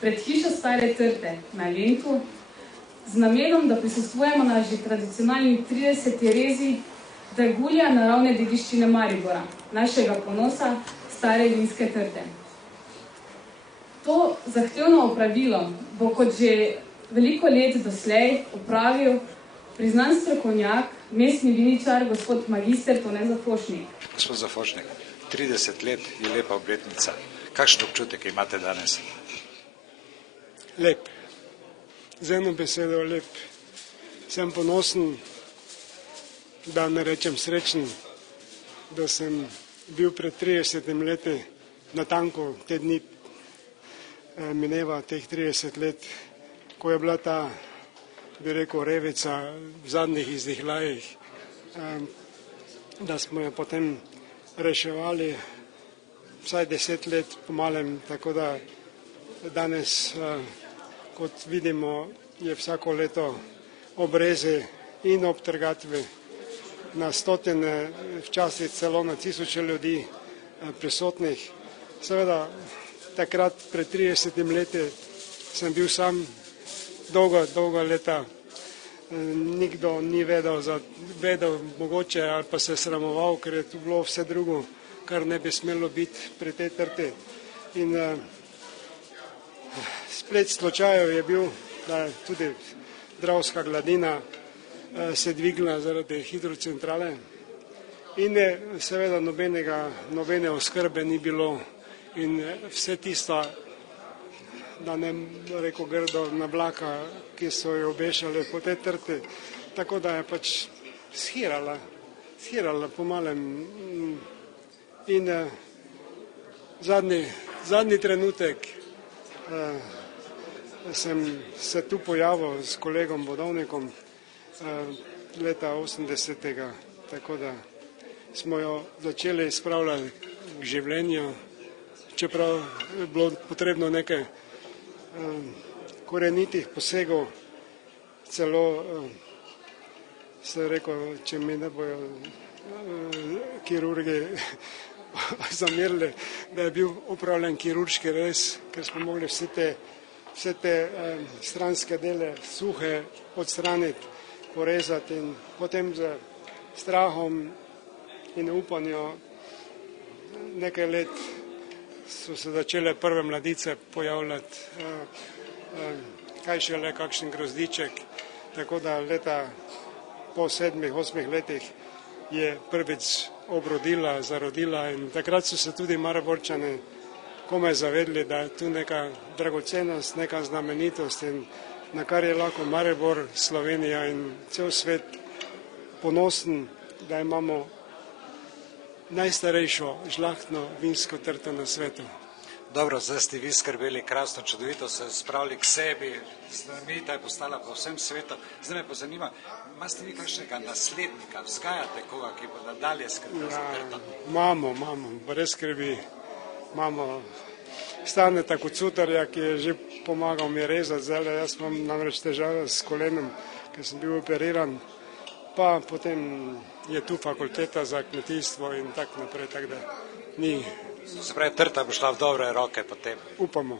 pred hišo Stare Trte na Lentu, z namenom, da prisostvujemo na že tradicionalni 30. rezi dragulja naravne dediščine Maribora, našega ponosa, Stare vinske trte. To zahtevno opravilo bo kot že veliko let doslej opravil priznan strokovnjak, mestni viničar, gospod magister Tone Zafošnik. Gospod Zafošnik, 30 let je lepa obletnica. Kakšen občutek imate danes? Lep. Z eno besedo lep. Sem ponosen, da ne rečem srečen, da sem bil pred 30 leti natanko te dni mineva teh 30 let, ko je bila ta, bi rekel, revica v zadnjih izdihljajih, da smo jo potem reševali vsaj 10 let po malem, tako da danes, kot vidimo, je vsako leto obrezi in obtrgatve na stotine, včasih celo na tisoče ljudi prisotnih. Seveda, takrat pred 30 leti sem bil sam dolga leta, nikdo ni vedel mogoče ali pa se sramoval, ker je tu bilo vse drugo, kar ne bi smelo biti pri tej trti. In splet slučajev je bil, da je tudi Dravska gladina se dvignila zaradi hidrocentrale in seveda nobene oskrbe ni bilo in vse tisto, da ne rekel grdo, nablaka, ki so jo obešali po tej trti, tako da je pač shirala po malem. In zadnji trenutek sem se tu pojavil s kolegom Vodovnikom leta 80. Tako da smo jo začeli spravljati k življenju, čeprav je bilo potrebno nekaj korenitih posegov, celo se rekel, če mi ne bojo kirurgi zamerili, da je bil upravljen kirurški rez, ker smo mogli vse te stranske dele suhe odstraniti, porezati in potem z strahom in upanjem nekaj let so se začele prve mladice pojavljati, kaj šele kakšen grozdiček, tako da leta po 7-8 letih je prvič obrodila, zarodila in takrat so se tudi Mariborčani komaj zavedli, da je tu neka dragocenost, neka znamenitost in na kar je lahko Maribor, Slovenija in cel svet ponosen, da imamo najstarejšo žlahtno vinsko trto na svetu. Dobro, zdaj ste vi skrbeli krasno, čudovito, se spravili k sebi, znamenita je postala po vsem svetu. Zdaj me pa zanima, imate vi kakšnega naslednika, vzgajate koga, ki bo nadalje skrbel za trto? Imamo, brez skrbi. Imamo Staneta Kocutarja, ki je že pomagal mi rezati, zdaj jaz imam namreč težave s kolenom, ker sem bil operiran, pa potem je tu fakulteta za kmetijstvo in tako naprej, tako da ni. Se pravi, trta bo šla v dobre roke potem. Upamo.